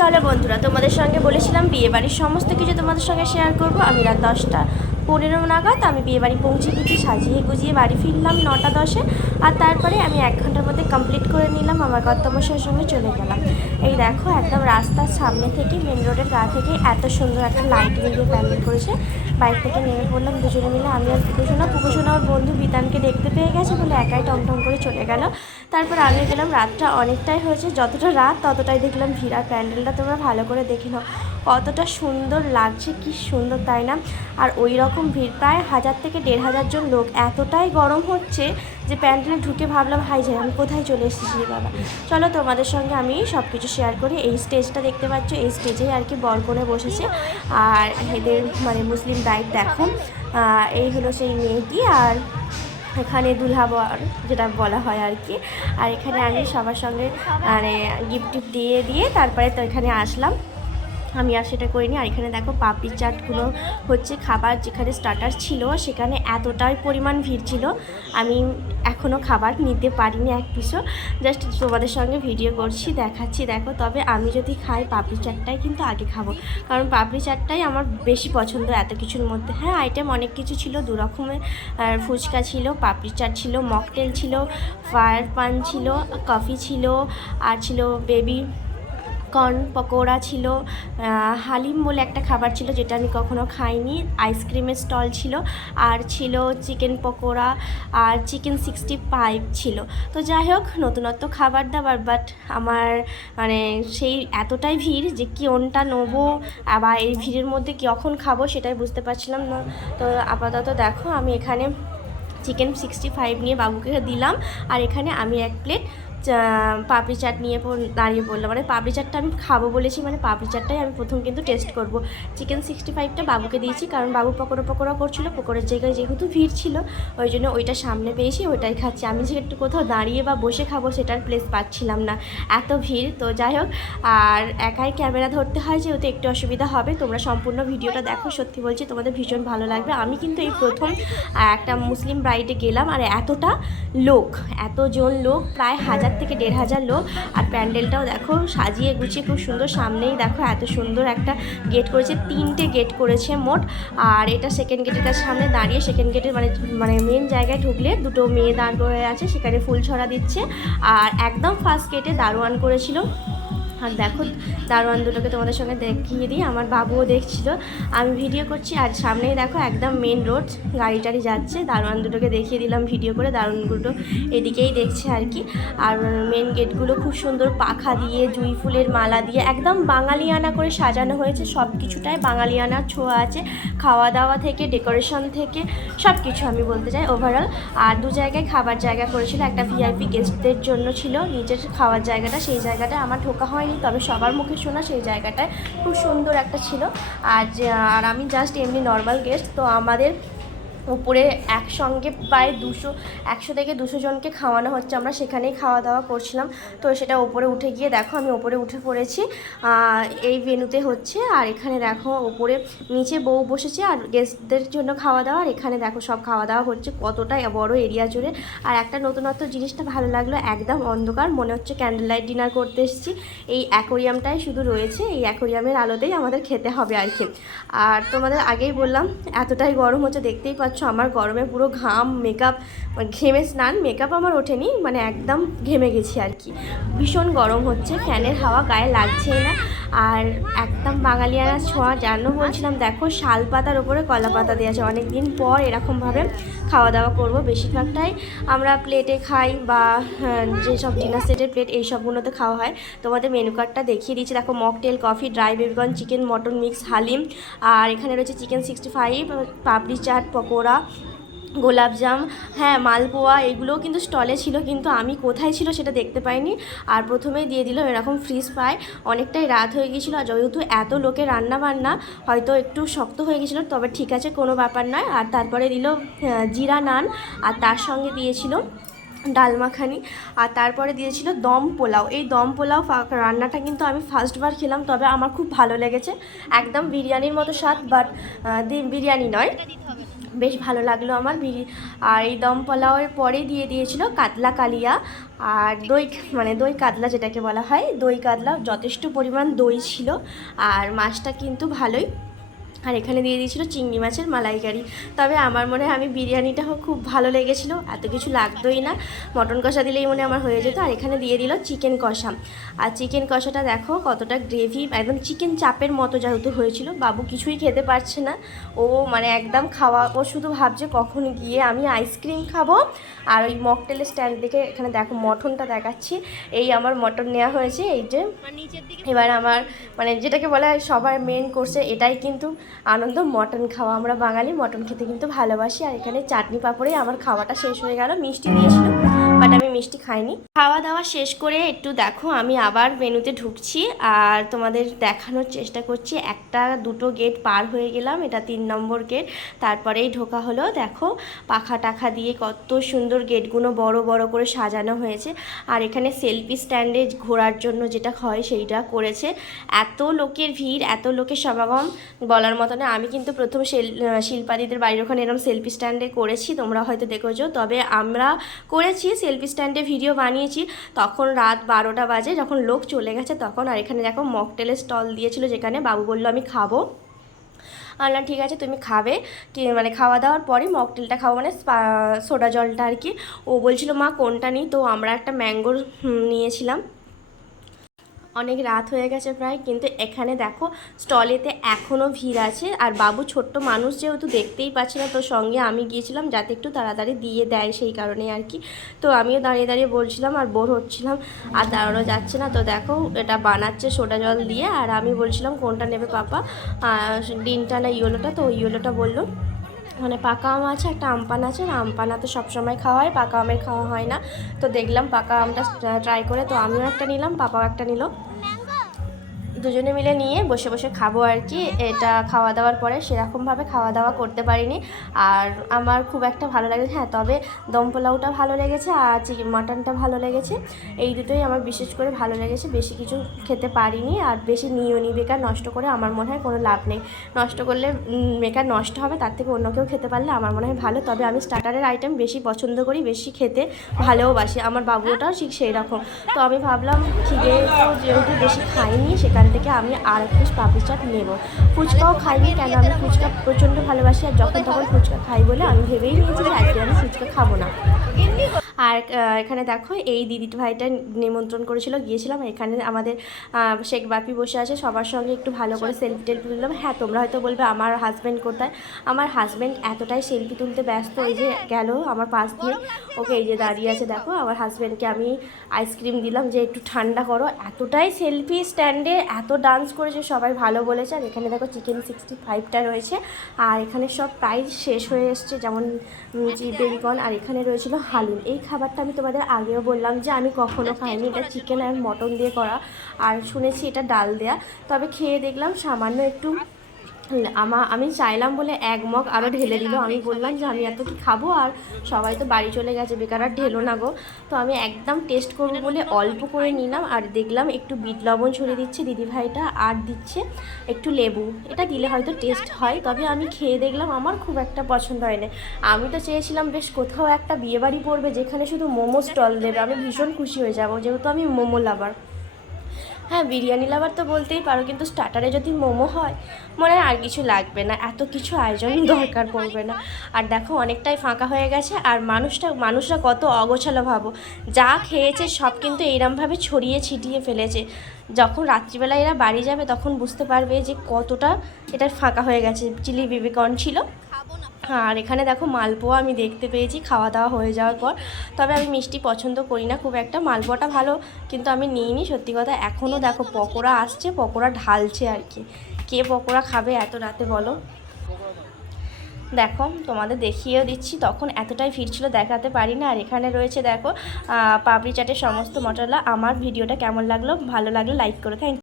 চলো বন্ধুরা, তোমাদের সঙ্গে বলেছিলাম বিয়েবাড়ির সমস্ত কিছু তোমাদের সঙ্গে শেয়ার করব। আমি রাত 10টা 15 নাগাদ আমি বিয়েবাড়ি পৌঁছে গেছি, সাজিয়ে গুজিয়ে বাড়ি ফিরলাম 9টা 10-এ। আর তারপরে আমি 1 ঘন্টার মধ্যে কমপ্লিট করে নিলাম, আমার কর্তব্যের সঙ্গে চলে গেলাম। এই দেখো, একদম রাস্তার সামনে থেকে মেন রোডের গা থেকে এত সুন্দর একটা লাইটিং দিয়ে প্যান্ডেল করেছে। বাইক থেকে নেমে পড়লাম দুজনে মিলে, আমি আর পুকুসোনা ওর বন্ধু বিতানকে দেখতে পেয়ে গেছে বলে একাই টমটম করে চলে গেল। তারপর আমি গেলাম, রাতটা অনেকটাই হয়েছে, যতটা রাত ততটাই দেখলাম ভিড়। আর প্যান্ডেলটা তোমরা ভালো করে দেখে নাও, কতটা সুন্দর লাগছে, কি সুন্দর তাই না? আর ওই রকম ভিড়, প্রায় 1000 থেকে 1500 জন লোক। এতটাই গরম হচ্ছে যে প্যান্ডেলে ঢুকে ভাবলাম হাই যায় আমি কোথায় চলে এসেছি বাবা। চলো তোমাদের সঙ্গে আমি সব কিছু শেয়ার করি। এই স্টেজটা দেখতে পাচ্ছ, এই স্টেজেই আর কি বরকনে বসেছে। আর এদের মানে মুসলিম ব্রাইড দেখো, এই হলো সেই মেয়েটি। আর এখানে দুলহা বর যেটা বলা হয় আর কি। আর এখানে আমি সবার সঙ্গে মানে গিফট টিফট দিয়ে তারপরে তো এখানে আসলাম। আমি আর সেটা করিনি। আর এখানে দেখো পাপড়ি চাটগুলো হচ্ছে খাবার, যেখানে স্টার্টার ছিল সেখানে এতটাই পরিমাণ ভিড় ছিল, আমি এখনও খাবার নিতে পারিনি এক পিসও। জাস্ট তোমাদের সঙ্গে ভিডিও করছি, দেখাচ্ছি। দেখো, তবে আমি যদি খাই পাপড়ি চাটটাই কিন্তু আগে খাবো, কারণ পাপড়ি চাটটাই আমার বেশি পছন্দ এত কিছুর মধ্যে। হ্যাঁ, আইটেম অনেক কিছু ছিল, 2 রকমের ফুচকা ছিল, পাপড়ি চাট ছিল, মকটেল ছিল, ফায়ার পান ছিল, কফি ছিল, আর ছিল বেবি কর্ন পকোড়া ছিল, হালিম বলে একটা খাবার ছিল যেটা আমি কখনো খাইনি, আইসক্রিমের স্টল ছিল, আর ছিল চিকেন পকোড়া, আর চিকেন 65 ছিল। তো যাই হোক, নতুনত্ব খাবার দাবার, বাট আমার মানে সেই এতটাই ভিড় যে কোনটা নেবো আবার এই ভিড়ের মধ্যে কখন খাবো সেটাই বুঝতে পারছিলাম না। তো আপাতত দেখো, আমি এখানে চিকেন 65 নিয়ে বাবুকে দিলাম, আর এখানে আমি 1 প্লেট পাপড়ি চাট নিয়ে দাঁড়িয়ে পড়লাম। মানে পাপড়ি চাটটা আমি খাবো বলেছি, মানে পাপড়ি চাটটাই আমি প্রথম কিন্তু টেস্ট করব। চিকেন 65টা বাবুকে দিয়েছি, কারণ বাবু পকোড়া করছিলো, পকোড়ার জায়গায় যেহেতু ভিড় ছিল ওই জন্য ওইটা সামনে পেয়েছি, ওইটাই খাচ্ছি। আমি যে একটু কোথাও দাঁড়িয়ে বা বসে খাবো সেটার প্লেস পাচ্ছিলাম না, এত ভিড়। তো যাই হোক, আর একাই ক্যামেরা ধরতে হয় যেহেতু একটু অসুবিধা হবে। তোমরা সম্পূর্ণ ভিডিওটা দেখো, সত্যি বলছি তোমাদের ভীষণ ভালো লাগবে। আমি কিন্তু এই প্রথম একটা মুসলিম ব্রাইডে গেলাম, আর এতজন লোক, প্রায় 1000 থেকে 1500 লোক। আর প্যান্ডেলটাও দেখো সাজিয়ে গুছিয়ে খুব সুন্দর। সামনেই দেখো এত সুন্দর একটা গেট করেছে, 3টে গেট করেছে মোট। আর এটা সেকেন্ড গেটের কাছে সামনে দাঁড়িয়ে, সেকেন্ড গেটের মানে মেন জায়গায় ঢুকলে 2টো মেয়ে দাঁড় করে আছে, সেখানে ফুল ছড়া দিচ্ছে। আর একদম ফার্স্ট গেটে দারোয়ান করেছিল। আর দেখো, দারোয়ান দুটোকে তোমাদের সঙ্গে দেখিয়ে দিই, আমার বাবুও দেখছিল, আমি ভিডিও করছি। আর সামনেই দেখো একদম মেন রোড, গাড়ি টাড়ি যাচ্ছে, দারোয়ান দুটোকে দেখিয়ে দিলাম ভিডিও করে। দারোয়ানগুলো এদিকেই দেখছে আর কি। আর মেন গেটগুলো খুব সুন্দর পাখা দিয়ে, জুঁই ফুলের মালা দিয়ে একদম বাঙালিয়ানা করে সাজানো হয়েছে। সব কিছুটাই বাঙালিয়ানার ছোঁয়া আছে, খাওয়া দাওয়া থেকে ডেকোরেশন থেকে সব কিছু আমি বলতে চাই ওভারঅল। আর 2 জায়গায় খাবার জায়গা করেছিল, একটা ভিআইপি গেস্টদের জন্য ছিল নিচের খাওয়ার জায়গাটা, সেই জায়গাটা আমার ঢোকা হয়নি, তবে সবার মুখে শোনা সেই জায়গাটায় খুব সুন্দর একটা ছিল। আর আমি জাস্ট এমনি নর্মাল গেস্ট। তো আমাদের উপরে একসঙ্গে প্রায় 100 থেকে 200 জনকে খাওয়ানো হচ্ছে, আমরা সেখানেই খাওয়া দাওয়া করছিলাম। তো সেটা উপরে উঠে গিয়ে দেখো, আমি উপরে উঠে পড়েছি, এই ভেন্যুতে হচ্ছে। আর এখানে দেখো উপরে নিচে বউ বসেছে আর গেস্টদের জন্য খাওয়া দাওয়া, আর এখানে দেখো সব খাওয়া দাওয়া হচ্ছে, কতটা বড় এরিয়া জুড়ে। আর একটা নতুনত্ব জিনিসটা ভালো লাগলো, একদম অন্ধকার, মনে হচ্ছে ক্যান্ডেল লাইট ডিনার করতে এসেছি। এই অ্যাকোরিয়ামটাই শুধু রয়েছে, এই অ্যাকোরিয়ামের আলোতেই আমাদের খেতে হবে আর কি। আর তোমাদের আগেই বললাম এতটাই গরম হচ্ছে, দেখতেই পাচ্ছ আমার গরমে পুরো ঘাম, মেকআপ, ঘেমে স্নান, মেকআপ আমার ওঠেনি, মানে একদম ঘেমে গেছি আর কি। ভীষণ গরম হচ্ছে, ফ্যানের হাওয়া গায়ে লাগছেই না। আর একদম বাঙালিয়ানা ছোঁয়া, জানো বলছিলাম দেখো শাল পাতার ওপরে কলা পাতা দেওয়া আছে। অনেক দিন পর এরকমভাবে খাওয়া দাওয়া করব। বেশিরভাগটাই আমরা প্লেটে খাই, বা যেসব ডিনার সেটের প্লেট এই সবগুলোতে খাওয়া হয়। তোমাদের মেনু কার্ডটা দেখিয়ে দিচ্ছি, দেখো mocktail, coffee, dry baby corn, chicken mutton mix, haleem, আর এখানে রয়েছে চিকেন 65, পাপড়ি চাট, পকোড়া, গোলাপজাম, হ্যাঁ মালপোয়া, এগুলোও কিন্তু স্টলে ছিল, কিন্তু আমি কোথায় ছিল সেটা দেখতে পাইনি। আর প্রথমেই দিয়ে দিল এরকম ফ্রিজ ফ্রাই। অনেকটাই রাত হয়ে গিয়েছিলো, আর যেহেতু এত লোকের রান্না বান্না হয়তো একটু শক্ত হয়ে গেছিলো, তবে ঠিক আছে, কোনো ব্যাপার নয়। আর তারপরে দিল জিরা নান, আর তার সঙ্গে দিয়েছিল ডাল মাখানি, আর তারপরে দিয়েছিল দম পোলাও। এই দম পোলাও রান্নাটা কিন্তু আমি ফার্স্টবার খেলাম, তবে আমার খুব ভালো লেগেছে, একদম বিরিয়ানির মতো স্বাদ, বাট বিরিয়ানি নয়, বেশ ভালো লাগলো আমার আর এই দম পোলাওয়ের পরে দিয়ে দিয়েছিল কাতলা কালিয়া আর দই, মানে দই কাতলা যেটাকে বলা হয়, দই কাতলা, যথেষ্ট পরিমাণ দই ছিল আর মাছটা কিন্তু ভালোই। আর এখানে দিয়ে দিয়েছিল চিংড়ি মাছের মালাইকারি। তবে আমার মনে হয় আমি বিরিয়ানিটাও খুব ভালো লেগেছিলো, এত কিছু লাগতোই না, মটন কষা দিলেই মনে আমার হয়ে যেত। আর এখানে দিয়ে দিল চিকেন কষা, আর চিকেন কষাটা দেখো কতটা গ্রেভি, একদম চিকেন চাপের মতো যেহেতু হয়েছিল। বাবু কিছুই খেতে পারছে না, ও মানে একদম খাওয়া, ও শুধু ভাবছে কখন গিয়ে আমি আইসক্রিম খাবো। আর ওই মকটেলের স্ট্যান্ড দেখে এখানে দেখো মটনটা দেখাচ্ছি, এই আমার মটন নেওয়া হয়েছে, এই যে। এবার আমার মানে যেটাকে বলা হয় সবার মেন কোর্সে, এটাই কিন্তু আনন্দ, মটন খাওয়া। আমরা বাঙালি মটন খেতে কিন্তু ভালোবাসি। আর এখানে চাটনি পাঁপড়ে আমার খাওয়াটা শেষ হয়ে গেল, মিষ্টি দিয়েছিল বাট আমি মিষ্টি খাইনি। খাওয়া দাওয়া শেষ করে একটু দেখো আমি আবার মেনুতে ঢুকছি আর তোমাদের দেখানোর চেষ্টা করছি। একটা দুটো গেট পার হয়ে গেলাম, এটা 3 নম্বর গেট, তারপরেই ঢোকা হলো। দেখো পাখা টাখা দিয়ে কত সুন্দর গেটগুলো বড় বড় করে সাজানো হয়েছে। আর এখানে সেলফি স্ট্যান্ডে ঘোরার জন্য যেটা হয় সেইটা করেছে। এত লোকের ভিড়, এত লোকের সমাগম বলার মতো না। আমি কিন্তু প্রথম শিল্পাদিদের বাড়ির ওখানে এরকম সেলফি স্ট্যান্ডে করেছি, তোমরা হয়তো দেখেছো। তবে আমরা করেছি সেলফি স্ট্যান্ডে, ভিডিও বানিয়েছি, তখন রাত 12টা বাজে, যখন লোক চলে গেছে তখন। আর এখানে দেখো মকটেলের স্টল দিয়েছিল, যেখানে বাবু বললো আমি খাবো। আল্লাহ ঠিক আছে তুমি খাবে, মানে খাওয়া দাওয়ার পরে মকটেলটা খাবো, মানে সোডা জলটা আর কি। ও বলছিল মা কোনটা নিই, তো আমরা একটা ম্যাঙ্গোর নিয়েছিলাম। অনেক রাত হয়ে গেছে প্রায়, কিন্তু এখানে দেখো স্টলেতে এখনও ভিড় আছে। আর বাবু ছোট্ট মানুষ যেহেতু দেখতেই পাচ্ছি না, তো সঙ্গে আমি গিয়েছিলাম যাতে একটু তাড়াতাড়ি দিয়ে দেয়, সেই কারণে আর কি। তো আমিও দাঁড়িয়ে দাঁড়িয়ে বলছিলাম আর বোর হচ্ছিলাম, আর দাঁড়ানো যাচ্ছে না। তো দেখো এটা বানাচ্ছে সোডা জল দিয়ে, আর আমি বলছিলাম কোনটা নেবে পাপা, ডিনটা না ইয়েলোটা, তো ইয়েলোটা বললো। মানে পাকা আম আছে, একটা আমপান আছে, আর আমপানা তো সবসময় খাওয়া হয়, পাকা আমের খাওয়া হয় না। তো দেখলাম পাকা আমটা ট্রাই করে, তো আমিও একটা নিলাম, পাপাও একটা নিল, দুজনে মিলে নিয়ে বসে বসে খাবো আর কি। এটা খাওয়া দাওয়ার পরে সেরকমভাবে খাওয়া দাওয়া করতে পারিনি, আর আমার খুব একটা ভালো লাগে। হ্যাঁ, তবে দম পোলাওটা ভালো লেগেছে আর মাটনটা ভালো লেগেছে, এই দুটোই আমার বিশেষ করে ভালো লেগেছে। বেশি কিছু খেতে পারিনি, আর বেশি নিয়েও নি, বেকার নষ্ট করে আমার মনে হয় কোনো লাভ নেই। নষ্ট করলে বেকার নষ্ট হবে, তার থেকে অন্য কেউ খেতে পারলে আমার মনে হয় ভালো। তবে আমি স্টার্টারের আইটেম বেশি পছন্দ করি, বেশি খেতে ভালোবাসি, আমার বাবুটাও ঠিক সেই রকম। তো আমি ভাবলাম খিদে তো যেহেতু বেশি খাইনি, সেখান থেকে আমি আর এক পিস পাপড়ি চাট নেব। ফুচকাও খাইনি, কেন আমি ফুচকা প্রচণ্ড ভালোবাসি, আর যখন তখন ফুচকা খাই বলে আমি ভেবেই নিয়েছি যে আজকে আমি ফুচকা খাবো না। আর এখানে দেখো এই দিদি ভাইটা নিমন্ত্রণ করেছিল, গিয়েছিলাম। এখানে আমাদের শেখ বাপি বসে আছে, সবার সঙ্গে একটু ভালো করে সেলফি টেলফি তুললাম। হ্যাঁ, তোমরা হয়তো বলবে আমার হাজব্যান্ড কোথায়, আমার হাজব্যান্ড এতটাই সেলফি তুলতে ব্যস্ত, এই যে গেল আমার পাশ দিয়ে, ওকে এই যে দাঁড়িয়ে আছে দেখো। আমার হাজব্যান্ডকে আমি আইসক্রিম দিলাম যে একটু ঠান্ডা করো, এতটাই সেলফি স্ট্যান্ডে এত ডান্স করেছে, সবাই ভালো বলেছে। আর এখানে দেখো চিকেন 65টা রয়েছে, আর এখানে সব প্রাইস শেষ হয়ে এসছে, যেমন বেবিকর্ন, আর এখানে রয়েছিল হালিম। এই খাবারটা আমি তোমাদের আগেও বললাম যে আমি কখনো খাইনি, এটা চিকেন আর মটন দিয়ে করা, আর শুনেছি এটা ডাল দেয়া। তবে খেয়ে দেখলাম সামান্য একটু, আমি চাইলাম বলে 1 মগ আরও ঢেলে দিল। আমি বললাম যে আমি এত কি খাবো, আর সবাই তো বাড়ি চলে গেছে, বেকার আর ঢেলো না গো। তো আমি একদম টেস্ট করবো বলে অল্প করে নিলাম, আর দেখলাম একটু বিট লবণ ছড়িয়ে দিচ্ছে দিদিভাইটা, আর দিচ্ছে একটু লেবু, এটা দিলে হয়তো টেস্ট হয়। তবে আমি খেয়ে দেখলাম আমার খুব একটা পছন্দ হয় না। আমি তো চেয়েছিলাম বেশ কোথাও একটা বিয়েবাড়ি পড়বে যেখানে শুধু মোমো স্টল দেবে, আমি ভীষণ খুশি হয়ে যাবো, যেহেতু আমি মোমো লাভার। হ্যাঁ, বিরিয়ানি লাভার তো বলতেই পারো, কিন্তু স্টার্টারে যদি মোমো হয় মনে হয় আর কিছু লাগবে না, এত কিছু আয়োজন দরকার পড়বে না। আর দেখো অনেকটাই ফাঁকা হয়ে গেছে, আর মানুষরা কত অগোছালো ভাবো, যা খেয়েছে সব কিন্তু এইরমভাবে ছড়িয়ে ছিটিয়ে ফেলেছে। যখন রাত্রিবেলা এরা বাড়ি যাবে তখন বুঝতে পারবে যে কতটা এটা ফাঁকা হয়ে গেছে। চিলি বেবিকর্ন ছিল, আর এখানে দেখো মালপোয়া আমি দেখতে পেয়েছি খাওয়া দাওয়া হয়ে যাওয়ার পর। তবে আমি মিষ্টি পছন্দ করি না খুব একটা, মালপোয়াটা ভালো কিন্তু আমি নিইনি সত্যি কথা। এখনও দেখো পকোড়া আসছে, পকোড়া ঢালছে আর কি। কে পকোড়া খাবে এত রাতে বলো। দেখো তোমাদের দেখিয়েও দিচ্ছি, তখন এতটাই ভিড় ছিল দেখাতে পারি না। আর এখানে রয়েছে দেখো পাপড়ি চাটের সমস্ত মশলা। আমার ভিডিওটা কেমন লাগলো, ভালো লাগলো লাইক করো, থ্যাংক ইউ।